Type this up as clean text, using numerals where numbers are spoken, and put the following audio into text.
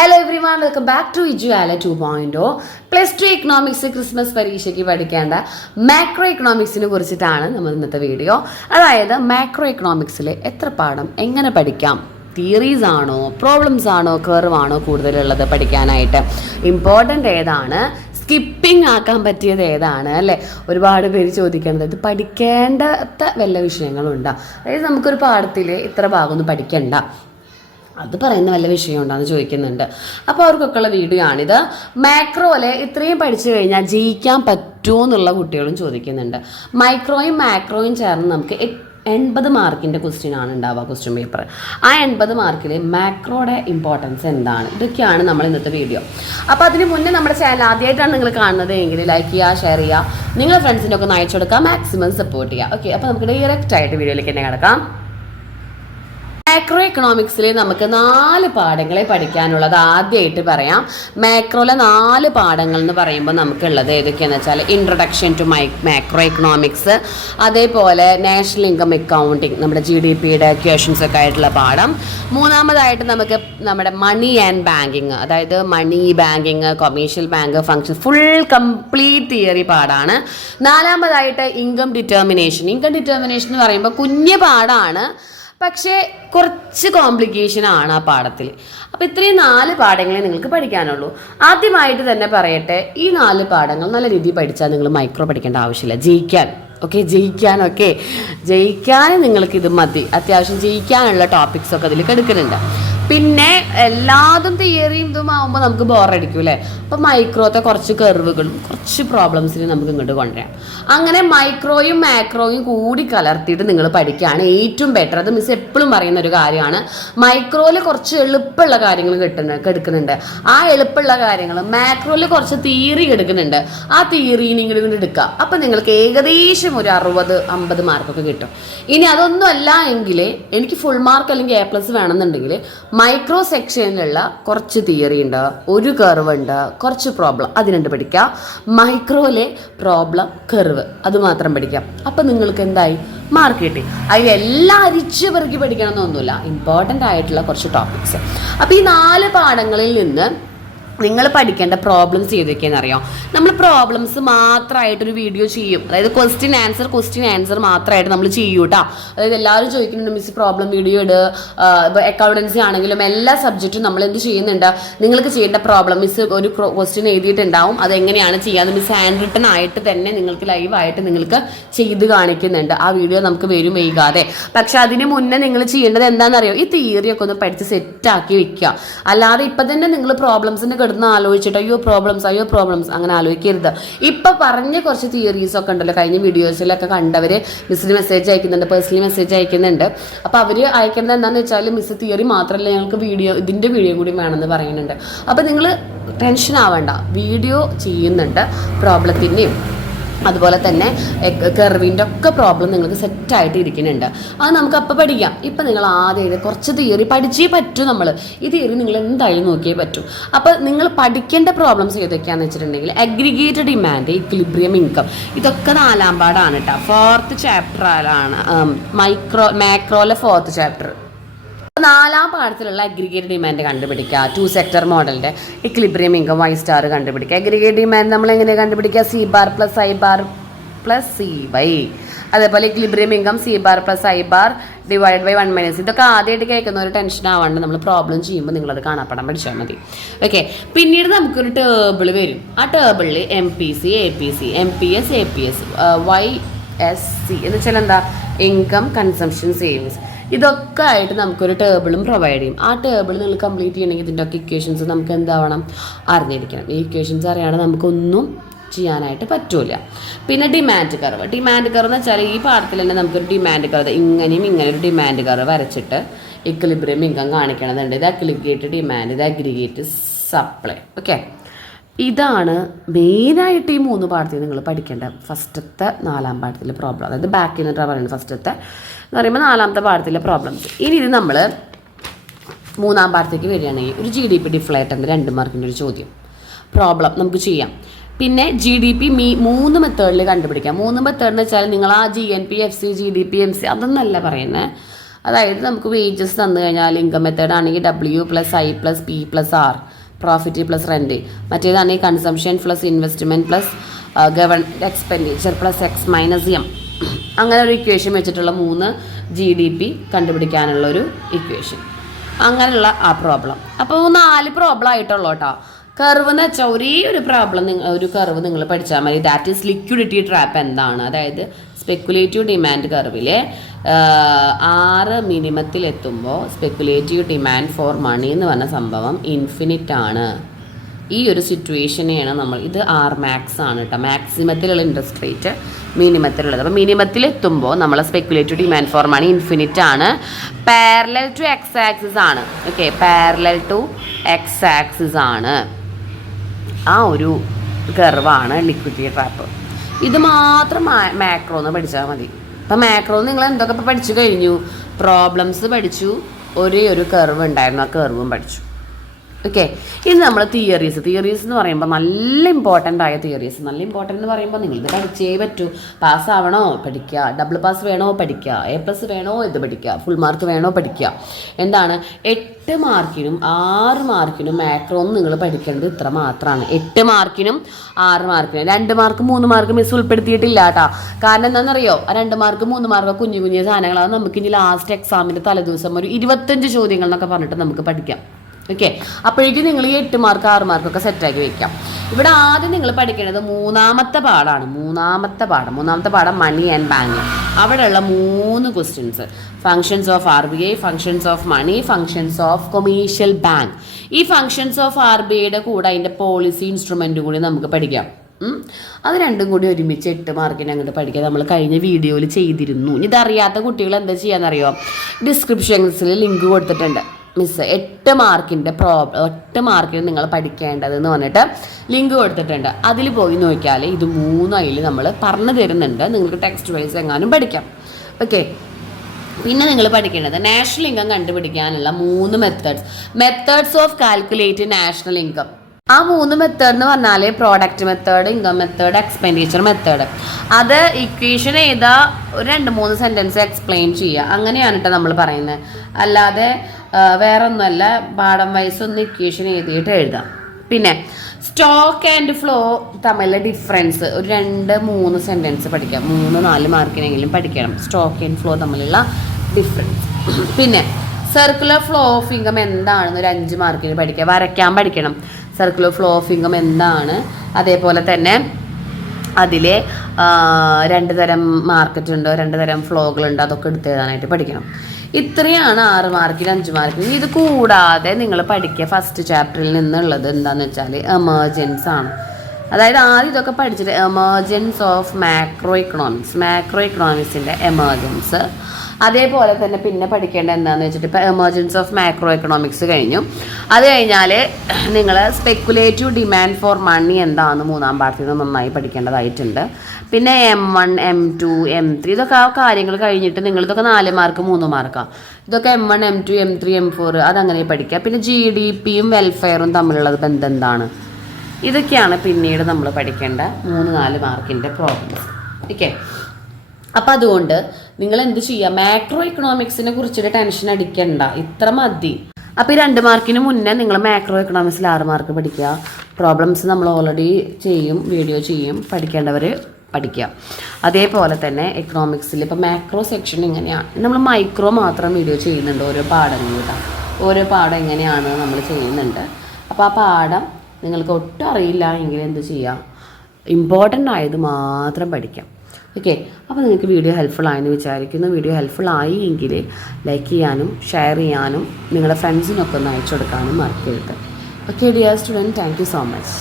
Hello everyone, welcome back to ഇജുവാല 2.0. +2 economics Christmas പരീക്ഷയ്ക്ക് പഠിക്കേണ്ട മാക്രോ എക്കണോമിക്സിനെ കുറിച്ചിട്ടാണ് നമ്മൾ ഇന്നത്തെ വീഡിയോ. അതായത് മാക്രോ എക്കണോമിക്സിൽ എത്ര പാഠം എങ്ങനെ പഠിക്കാം, തിയറീസ് ആണോ പ്രോബ്ലംസ് ആണോ കർവ് ആണോ കൂടുതലുള്ളത് പഠിക്കാനായിട്ട്, ഇമ്പോർട്ടൻ്റ് ഏതാണ്, സ്കിപ്പിംഗ് ആക്കാൻ പറ്റിയത് ഏതാണ് അല്ലേ? ഒരുപാട് പേര് ചോദിക്കുന്നത് ഇത് പഠിക്കേണ്ടാത്ത വല്ല വിഷയങ്ങളുണ്ടോ, അതായത് നമുക്കൊരു പാഠത്തിൽ ഇത്ര ഭാഗമൊന്നും പഠിക്കണ്ട, അത് പറയുന്ന വല്ല വിഷയം ഉണ്ടെന്ന് ചോദിക്കുന്നുണ്ട്. അപ്പോൾ അവർക്കൊക്കെയുള്ള വീഡിയോ ആണിത്. മാക്രോയില് ഇത്രയും പഠിച്ചു കഴിഞ്ഞാൽ ജയിക്കാൻ പറ്റുമോ എന്നുള്ള കുട്ടികളും ചോദിക്കുന്നുണ്ട്. മൈക്രോയും മാക്രോയും ചേർന്ന് നമുക്ക് 80 മാർക്കിൻ്റെ ക്വസ്റ്റ്യൻ ആണ് ഉണ്ടാവുക, ക്വസ്റ്റ്യൻ പേപ്പർ. ആ 80 മാർക്കിൽ മാക്രോയുടെ ഇമ്പോർട്ടൻസ് എന്താണ്, ഇതൊക്കെയാണ് നമ്മൾ ഇന്നത്തെ വീഡിയോ. അപ്പോൾ അതിന് മുന്നേ നമ്മുടെ ചാനൽ ആദ്യമായിട്ടാണ് നിങ്ങൾ കാണുന്നത് എങ്കിൽ ലൈക്ക് ചെയ്യുക, ഷെയർ ചെയ്യുക, നിങ്ങളുടെ ഫ്രണ്ട്സിനൊക്കെ ഒന്ന് അയച്ചു കൊടുക്കുക, മാക്സിമം സപ്പോർട്ട് ചെയ്യുക. ഓക്കെ, അപ്പോൾ നമുക്ക് ഡയറക്റ്റ് ആയിട്ട് വീഡിയോയിലേക്ക് തന്നെ കിടക്കാം. മാക്രോ എക്കണോമിക്സിൽ നമുക്ക് 4 പാഠങ്ങളെ പഠിക്കാനുള്ളത്. ആദ്യമായിട്ട് പറയാം, മാക്രോയിലെ 4 പാഠങ്ങൾ എന്ന് പറയുമ്പോൾ നമുക്കുള്ളത് ഏതൊക്കെയാണെന്ന് വെച്ചാൽ ഇൻട്രൊഡക്ഷൻ ടു മാക്രോ എക്കണോമിക്സ്, അതേപോലെ നാഷണൽ ഇൻകം അക്കൗണ്ടിങ്, നമ്മുടെ GDPയുടെ ക്വസ്റ്റൻസ് ഒക്കെ ആയിട്ടുള്ള പാഠം. മൂന്നാമതായിട്ട് നമുക്ക് നമ്മുടെ മണി ആൻഡ് ബാങ്കിങ്, അതായത് money, banking, commercial bank, function, full complete theory പാഠമാണ്. നാലാമതായിട്ട് ഇൻകം ഡിറ്റർമിനേഷൻ എന്ന് പറയുമ്പോൾ കുഞ്ഞു പാഠമാണ്, പക്ഷേ കുറച്ച് കോംപ്ലിക്കേഷൻ ആണ് ആ പാഠത്തിൽ. അപ്പോൾ ഇത്രയും 4 പാഠങ്ങളെ നിങ്ങൾക്ക് പഠിക്കാനുള്ളൂ. ആദ്യമായിട്ട് തന്നെ പറയട്ടെ, ഈ 4 പാഠങ്ങൾ നല്ല രീതിയിൽ പഠിച്ചാൽ നിങ്ങൾ മൈക്രോ പഠിക്കേണ്ട ആവശ്യമില്ല. ജയിക്കാൻ നിങ്ങൾക്ക് ഇത് മതി. അത്യാവശ്യം ജയിക്കാനുള്ള ടോപ്പിക്സ് ഒക്കെ അതിൽ എടുക്കുന്നുണ്ട്. പിന്നെ എല്ലാതും തിയറിയും ഇതും ആകുമ്പോൾ നമുക്ക് ബോറടിക്കും അല്ലേ? അപ്പോൾ മൈക്രോത്തെ കുറച്ച് കർവുകളും കുറച്ച് പ്രോബ്ലംസിന് നമുക്ക് ഇങ്ങോട്ട് കൊണ്ടുവരാം. അങ്ങനെ മൈക്രോയും മാക്രോയും കൂടി കലർത്തിയിട്ട് നിങ്ങൾ പഠിക്കുകയാണ് ഏറ്റവും ബെറ്റർ. അത് മിസ് എപ്പോഴും പറയുന്ന ഒരു കാര്യമാണ്. മൈക്രോയിൽ കുറച്ച് എളുപ്പമുള്ള കാര്യങ്ങൾ എടുക്കുന്നുണ്ട്. ആ എളുപ്പമുള്ള കാര്യങ്ങൾ മാക്രോയിൽ കുറച്ച് തിയറി എടുക്കുന്നുണ്ട്. ആ തിയറി നിങ്ങൾ ഇതിന് എടുക്കുക. അപ്പം നിങ്ങൾക്ക് ഏകദേശം ഒരു 60-50 മാർക്കൊക്കെ കിട്ടും. ഇനി അതൊന്നും അല്ല എങ്കിൽ എനിക്ക് ഫുൾ മാർക്ക് അല്ലെങ്കിൽ A+ വേണമെന്നുണ്ടെങ്കിൽ മൈക്രോ സെക്ഷനിലുള്ള കുറച്ച് തിയറി ഉണ്ട്, ഒരു കർവ് ഉണ്ട്, കുറച്ച് പ്രോബ്ലം, അതിനുണ്ട് പഠിക്കുക. മൈക്രോയിലെ പ്രോബ്ലം, കർവ്, അത് മാത്രം പഠിക്കാം. അപ്പം നിങ്ങൾക്ക് എന്തായി, മാർക്ക് കിട്ടി. അതിലെല്ലാം അരിച്ച് പെറുക്കി പഠിക്കണമെന്നൊന്നുമില്ല, ഇമ്പോർട്ടൻ്റ് ആയിട്ടുള്ള കുറച്ച് ടോപ്പിക്സ്. അപ്പോൾ ഈ 4 പാഠങ്ങളിൽ നിന്ന് നിങ്ങൾ പഠിക്കേണ്ട പ്രോബ്ലംസ് ഏതൊക്കെയാണെന്ന് അറിയാം. നമ്മൾ പ്രോബ്ലംസ് മാത്രമായിട്ടൊരു വീഡിയോ ചെയ്യും, അതായത് ക്വസ്റ്റ്യൻ ആൻസർ മാത്രമായിട്ട് നമ്മൾ ചെയ്യും കേട്ടോ. അതായത് എല്ലാവരും ചോദിക്കുന്നുണ്ട് മിസ് പ്രോബ്ലം വീഡിയോ ഇടുക. ഇപ്പോൾ അക്കൗണ്ടൻസി ആണെങ്കിലും എല്ലാ സബ്ജക്റ്റും നമ്മൾ എന്ത് ചെയ്യുന്നുണ്ട്, നിങ്ങൾക്ക് ചെയ്യേണ്ട പ്രോബ്ലം മിസ് ഒരു ക്വസ്റ്റ്യൻ എഴുതിയിട്ടുണ്ടാവും, അതെങ്ങനെയാണ് ചെയ്യാമെന്ന് മിസ് ഹാൻഡ് റിട്ടൺ ആയിട്ട് തന്നെ നിങ്ങൾക്ക് ലൈവായിട്ട് നിങ്ങൾക്ക് ചെയ്ത് കാണിക്കുന്നുണ്ട്. ആ വീഡിയോ നമുക്ക് വരും വൈകാതെ. പക്ഷെ അതിന് മുന്നേ നിങ്ങൾ ചെയ്യേണ്ടത് എന്താണെന്നറിയോ, ഈ തിയറി ഒക്കെ ഒന്ന് പഠിച്ച് സെറ്റാക്കി വെക്കുക. അല്ലാതെ ഇപ്പം തന്നെ നിങ്ങൾ പ്രോബ്ലംസിന് ആലോചിച്ചിട്ട് അയ്യോ പ്രോബ്ലംസ് അങ്ങനെ ആലോചിക്കരുത്. ഇപ്പൊ പറഞ്ഞ കുറച്ച് തിയറീസ് ഒക്കെ ഉണ്ടല്ലോ, കഴിഞ്ഞ വീഡിയോസിലൊക്കെ കണ്ടവര് മിസ്സിന് മെസ്സേജ് അയക്കുന്നുണ്ട്, പേഴ്സണലി മെസ്സേജ് അയക്കുന്നുണ്ട്. അപ്പൊ അവര് അയക്കുന്നത് എന്താണെന്ന് വെച്ചാൽ മിസ് തിയറി മാത്രമല്ല ഞങ്ങൾക്ക് ഇതിന്റെ വീഡിയോ കൂടി വേണമെന്ന് പറയുന്നുണ്ട്. അപ്പൊ നിങ്ങൾ ടെൻഷൻ ആവേണ്ട, വീഡിയോ ചെയ്യുന്നുണ്ട്. പ്രോബ്ലത്തിന്റെയും അതുപോലെ തന്നെ കർവിൻ്റെ ഒക്കെ പ്രോബ്ലം നിങ്ങൾക്ക് സെറ്റായിട്ട് ഇരിക്കുന്നുണ്ട്. അത് നമുക്ക് അപ്പം പഠിക്കാം. ഇപ്പം നിങ്ങൾ ആദ്യം കുറച്ച് തിയറി പഠിച്ചേ പറ്റൂ. ഈ തിയറി നിങ്ങൾ എന്തായാലും നോക്കിയേ പറ്റൂ. അപ്പോൾ നിങ്ങൾ പഠിക്കേണ്ട പ്രോബ്ലംസ് ഏതൊക്കെയാണെന്ന് വെച്ചിട്ടുണ്ടെങ്കിൽ അഗ്രിഗേറ്റഡ് ഡിമാൻഡ്, ഇക്വിലിബ്രിയം, ഇൻകം, ഇതൊക്കെ 4ാം പാഠമാണ് കേട്ടോ. 4th ചാപ്റ്ററാണ് മാക്രോയിലെ 4th ചാപ്റ്റർ. 4ാം പാഠത്തിലുള്ള അഗ്രിഗേറ്റ് ഡിമാൻഡ് കണ്ടുപിടിക്കുക. 2 സെക്ടർ മോഡലിൻ്റെ ഇക്വിലിബ്രിയം, ഇൻകം, Y* കണ്ടുപിടിക്കുക. അഗ്രിഗേറ്റ് ഡിമാൻഡ് നമ്മൾ എങ്ങനെയാണ് കണ്ടുപിടിക്കുക, C* + I* + CY. അതേപോലെ ഇക്വിലിബ്രിയം ഇൻകം C* + I* / 1 - ഇതൊക്കെ ആദ്യമായിട്ട് കേൾക്കുന്ന ഒരു ടെൻഷൻ ആവാണ്ട് നമ്മൾ പ്രോബ്ലം ചെയ്യുമ്പോൾ നിങ്ങളത് കാണാപ്പാടം പഠിച്ചാൽ മതി. ഓക്കെ, പിന്നീട് നമുക്കൊരു ടേബിൾ വരും. ആ ടേബിളിൽ MPC, APC, MPS, APS, YSC എന്ന് വെച്ചാൽ എന്താ, ഇൻകം, കൺസംഷൻ, സേവിങ്സ്, ഇതൊക്കെ ആയിട്ട് നമുക്കൊരു ടേബിളും പ്രൊവൈഡ് ചെയ്യും. ആ ടേബിൾ നിങ്ങൾ കംപ്ലീറ്റ് ചെയ്യണമെങ്കിൽ ഇതിൻ്റെ ഒക്കെ ഇക്വേഷൻസ് നമുക്ക് എന്താവണം, അറിഞ്ഞിരിക്കണം. ഈ ഇക്വേഷൻസ് അറിയാതെ നമുക്കൊന്നും ചെയ്യാനായിട്ട് പറ്റൂല. പിന്നെ ഡിമാൻഡ് കർവ് എന്ന് വെച്ചാൽ ഈ പാഠത്തിൽ തന്നെ നമുക്കൊരു ഡിമാൻഡ് കർവ് ഇങ്ങനെ ഒരു ഡിമാൻഡ് കർവ് വരച്ചിട്ട് ഇക്വിലിബ്രിയം ഇൻകം കാണിക്കണമെന്നുണ്ട്. ഇത് അഗ്രിഗേറ്റ് ഡിമാൻഡ്, ഇത് അഗ്രിഗേറ്റ് സപ്ലൈ. ഓക്കെ, ഇതാണ് മെയിനായിട്ട് ഈ 3 പാഠത്തിൽ നിങ്ങൾ പഠിക്കേണ്ട ഫസ്റ്റത്തെ 4ാം പാഠത്തിലെ പ്രോബ്ലം. അതായത് ബാക്കിൽ നിന്നിട്ടാണ് പറയുന്നത് ഫസ്റ്റത്തെ എന്ന് പറയുമ്പോൾ 4ാമത്തെ പാഠത്തിലെ പ്രോബ്ലംസ്. ഇനി ഇത് നമ്മൾ 3ാം പാഠത്തേക്ക് വരികയാണെങ്കിൽ ഒരു GDP ഡിഫ്ലേറ്ററിൻ്റെ 2 മാർക്കിൻ്റെ ഒരു ചോദ്യം പ്രോബ്ലം നമുക്ക് ചെയ്യാം. പിന്നെ GDP 3 മെത്തേഡിൽ കണ്ടുപിടിക്കാം. 3 മെത്തേഡ് എന്ന് വെച്ചാൽ നിങ്ങൾ ആ GNP, FC, GDP, MC അതൊന്നല്ല പറയുന്നത്. അതായത് നമുക്ക് വേജസ് തന്നു കഴിഞ്ഞാൽ ഇൻകം മെത്തേഡ് ആണെങ്കിൽ W+I+P+R, പ്രോഫിറ്റ് പ്ലസ് റെൻറ്റ്. മറ്റേതാണെങ്കിൽ consumption plus investment plus government expenditure plus X-M. അങ്ങനെ ഒരു ഇക്വേഷൻ വെച്ചിട്ടുള്ള 3 GDP കണ്ടുപിടിക്കാനുള്ളൊരു ഇക്വേഷൻ. അങ്ങനെയുള്ള ആ പ്രോബ്ലം. അപ്പോൾ 4 പ്രോബ്ലം ആയിട്ടുള്ളൂ കേട്ടോ. കർവ് എന്ന് വെച്ചാൽ ഒരേ ഒരു പ്രോബ്ലം, ഒരു കർവ് നിങ്ങൾ പഠിച്ചാൽ മതി. ദാറ്റ് ഈസ് ലിക്വിഡിറ്റി ട്രാപ്പ് എന്താണ്. അതായത് സ്പെക്കുലേറ്റീവ് ഡിമാൻഡ് കർവിലെ 6 മിനിമത്തിലെത്തുമ്പോൾ സ്പെക്കുലേറ്റീവ് ഡിമാൻഡ് ഫോർ മണി എന്ന് പറഞ്ഞ സംഭവം ഇൻഫിനിറ്റ് ആണ്. ഈ ഒരു സിറ്റുവേഷനെയാണ് നമ്മൾ, ഇത് R-max ആണ് കേട്ടോ, മാക്സിമത്തിലുള്ള ഇൻട്രസ്റ്റ് റേറ്റ് മിനിമത്തിലുള്ളത്. അപ്പോൾ മിനിമത്തിലെത്തുമ്പോൾ നമ്മൾ speculative demand for money infinite ആണ്. പാരലൽ ടു എക്സ് ആക്സിസ് ആണ്. Okay, parallel to X axis ആണ്. ആ ഒരു കർവാണ് ലിക്വിഡിറ്റി ട്രാപ്പ്. ഇത് മാത്രം മാക്രോന്ന് പഠിച്ചാൽ മതി. അപ്പം മാക്രോന്ന് നിങ്ങൾ എന്തൊക്കെ ഇപ്പോൾ പഠിച്ചു കഴിഞ്ഞു? പ്രോബ്ലംസ് പഠിച്ചു, ഒരേ ഒരു കർവ് ഉണ്ടായിരുന്നു, ആ കർവും പഠിച്ചു. ഓക്കെ, ഇനി നമ്മൾ തിയറീസ് എന്ന് പറയുമ്പോൾ നല്ല ഇമ്പോർട്ടൻ്റ് ആയ തിയറീസ്. നല്ല ഇമ്പോർട്ടൻ്റ് എന്ന് പറയുമ്പോൾ നിങ്ങളിത് പഠിച്ചേ പറ്റൂ. പാസ്സാവണോ പഠിക്കുക, ഡബിൾ പാസ് വേണോ പഠിക്കുക, A+ വേണോ ഇത് പഠിക്കുക, ഫുൾ മാർക്ക് വേണോ പഠിക്കുക. എന്താണ് 8 മാർക്കിനും 6 മാർക്കിനും മാക്രോന്ന് നിങ്ങൾ പഠിക്കേണ്ടത് ഇത്ര മാത്രമാണ്. 8 മാർക്കിനും 6 മാർക്കിനും 2 മാർക്ക് 3 മാർക്ക് മിസ് ഉൾപ്പെടുത്തിയിട്ടില്ല കേട്ടോ. കാരണം എന്താണെന്നറിയോ, ആ 2 മാർക്ക് 3 മാർക്ക് കുഞ്ഞു കുഞ്ഞു സാധനങ്ങളാണ്. നമുക്ക് ഇനി ലാസ്റ്റ് എക്സാമിൻ്റെ തലേദിവസം ഒരു 25 ചോദ്യങ്ങൾ എന്നൊക്കെ പറഞ്ഞിട്ട് നമുക്ക് പഠിക്കാം. ഓക്കെ, അപ്പോഴേക്കും നിങ്ങൾ ഈ 8 മാർക്ക് 6 മാർക്കൊക്കെ സെറ്റാക്കി വെക്കാം. ഇവിടെ ആദ്യം നിങ്ങൾ പഠിക്കേണ്ടത് മൂന്നാമത്തെ പാഠമാണ്. മൂന്നാമത്തെ പാഠം മണി ആൻഡ് ബാങ്ക്. അവിടെയുള്ള 3 questions: functions of RBI, functions of money, functions of commercial bank. ഈ ഫങ്ഷൻസ് ഓഫ് RBIയുടെ കൂടെ അതിൻ്റെ പോളിസി ഇൻസ്ട്രുമെൻറ്റും കൂടി നമുക്ക് പഠിക്കാം. അത് രണ്ടും കൂടി ഒരുമിച്ച് 8 മാർക്കിന് അങ്ങോട്ട് പഠിക്കുക. നമ്മൾ കഴിഞ്ഞ വീഡിയോയിൽ ചെയ്തിരുന്നു. ഇതറിയാത്ത കുട്ടികൾ എന്താ ചെയ്യാന്നറിയോ, ഡിസ്ക്രിപ്ഷൻസിൽ ലിങ്ക് കൊടുത്തിട്ടുണ്ട്. മിസ് 8 മാർക്കിന് നിങ്ങൾ പഠിക്കേണ്ടതെന്ന് പറഞ്ഞിട്ട് ലിങ്ക് കൊടുത്തിട്ടുണ്ട്. അതിൽ പോയി നോക്കിയാൽ ഇത് 3 അതിൽ നമ്മൾ പറഞ്ഞു തരുന്നുണ്ട്. നിങ്ങൾക്ക് ടെക്സ്റ്റ് വൈസ് എങ്ങാനും പഠിക്കാം. ഓക്കെ, പിന്നെ നിങ്ങൾ പഠിക്കേണ്ടത് നാഷണൽ ഇൻകം കണ്ടുപിടിക്കാനുള്ള 3 methods of calculate national income. ആ 3 മെത്തേഡ് എന്ന് പറഞ്ഞാൽ product method, income method, expenditure method. അത് ഇക്വേഷൻ ചെയ്താൽ ഒരു 2-3 സെൻറ്റൻസ് എക്സ്പ്ലെയിൻ ചെയ്യുക. അങ്ങനെയാണ് കേട്ടോ നമ്മൾ പറയുന്നത്. അല്ലാതെ വേറെ ഒന്നുമല്ല, പാഠം വൈസ് ഒന്ന് ഇക്വേഷൻ എഴുതിയിട്ട് എഴുതാം. പിന്നെ സ്റ്റോക്ക് ആൻഡ് ഫ്ലോ തമ്മിലുള്ള ഡിഫറൻസ് ഒരു 2-3 സെൻറ്റൻസ് പഠിക്കാം. 3-4 മാർക്കിനെങ്കിലും പഠിക്കണം സ്റ്റോക്ക് ആൻഡ് ഫ്ലോ തമ്മിലുള്ള ഡിഫറൻസ്. പിന്നെ സർക്കുലർ ഫ്ലോ ഓഫ് ഇൻകം എന്താണെന്ന് ഒരു 5 മാർക്കിന് പഠിക്കുക. വരയ്ക്കാൻ പഠിക്കണം. സർക്കുലർ ഫ്ലോ ഓഫ് ഇൻകം എന്താണ്, അതേപോലെ തന്നെ അതിലെ 2 തരം മാർക്കറ്റ് ഉണ്ടോ, 2 തരം ഫ്ലോകളുണ്ടോ, അതൊക്കെ എടുത്ത് എഴുതാനായിട്ട് പഠിക്കണം. ഇത്രയാണ് 6 മാർക്കിന് 5 മാർക്കിന്. ഇത് കൂടാതെ നിങ്ങൾ പഠിക്കുക ഫസ്റ്റ് ചാപ്റ്ററിൽ നിന്നുള്ളത് എന്താണെന്ന് വെച്ചാൽ എമർജൻസ് ആണ്. അതായത് ആദ്യം ഇതൊക്കെ പഠിച്ചിട്ട് എമർജൻസ് ഓഫ് മാക്രോ ഇക്കണോമിക്സിൻ്റെ എമർജൻസ്. അതേപോലെ തന്നെ പിന്നെ പഠിക്കേണ്ട എന്താണെന്ന് വെച്ചിട്ട് ഇപ്പോൾ എമർജൻസ് ഓഫ് മാക്രോ എക്കണോമിക്സ് കഴിഞ്ഞു. അത് കഴിഞ്ഞാൽ നിങ്ങൾ സ്പെക്കുലേറ്റീവ് ഡിമാൻഡ് ഫോർ മണി എന്താണെന്ന് 3-ാം പാഠത്തിൽ നിന്ന് നന്നായി പഠിക്കേണ്ടതായിട്ടുണ്ട്. പിന്നെ M1, M2, M3 ഇതൊക്കെ ആ കാര്യങ്ങൾ കഴിഞ്ഞിട്ട് നിങ്ങളിതൊക്കെ 4 മാർക്ക് 3 മാർക്കാണ്. ഇതൊക്കെ M1, M2, M3, M4 അതങ്ങനെ പഠിക്കുക. പിന്നെ GDPയും വെൽഫെയറും തമ്മിലുള്ള ബന്ധം എന്താണ്, ഇതൊക്കെയാണ് പിന്നീട് നമ്മൾ പഠിക്കേണ്ട 3-4 മാർക്കിൻ്റെ പ്രോബ്ലംസ്. ഓക്കെ, അപ്പം അതുകൊണ്ട് നിങ്ങൾ എന്ത് ചെയ്യുക, മാക്രോ ഇക്കണോമിക്സിനെ കുറിച്ചിട്ട് ടെൻഷൻ അടിക്കണ്ട, ഇത്ര മതി. അപ്പോൾ ഈ 2 മാർക്കിന് മുന്നേ നിങ്ങൾ മാക്രോ ഇക്കണോമിക്സിൽ 6 മാർക്ക് പഠിക്കുക. പ്രോബ്ലംസ് നമ്മൾ ഓൾറെഡി വീഡിയോ ചെയ്യും, പഠിക്കേണ്ടവർ പഠിക്കുക. അതേപോലെ തന്നെ എക്കണോമിക്സിൽ ഇപ്പോൾ മാക്രോ സെക്ഷൻ എങ്ങനെയാണ്, നമ്മൾ മൈക്രോ മാത്രം വീഡിയോ ചെയ്യുന്നുണ്ട് ഓരോ പാഠങ്ങളും. ഓരോ പാഠം എങ്ങനെയാണ് നമ്മൾ ചെയ്യുന്നുണ്ട്. അപ്പോൾ ആ പാഠം നിങ്ങൾക്ക് ഒട്ടും അറിയില്ല എങ്കിൽ എന്ത് ചെയ്യുക, ഇമ്പോർട്ടൻ്റ് ആയത് മാത്രം പഠിക്കാം. ഓക്കെ, അപ്പോൾ നിങ്ങൾക്ക് വീഡിയോ ഹെൽപ്ഫുൾ ആയെന്ന് വിചാരിക്കുന്നു. വീഡിയോ ഹെൽപ്ഫുൾ ആയി എങ്കിൽ ലൈക്ക് ചെയ്യാനും ഷെയർ ചെയ്യാനും നിങ്ങളുടെ ഫ്രണ്ട്സിനൊക്കെ ഒന്ന് അയച്ചു കൊടുക്കാനും മറക്കരുത്. Okay dear student, thank you so much.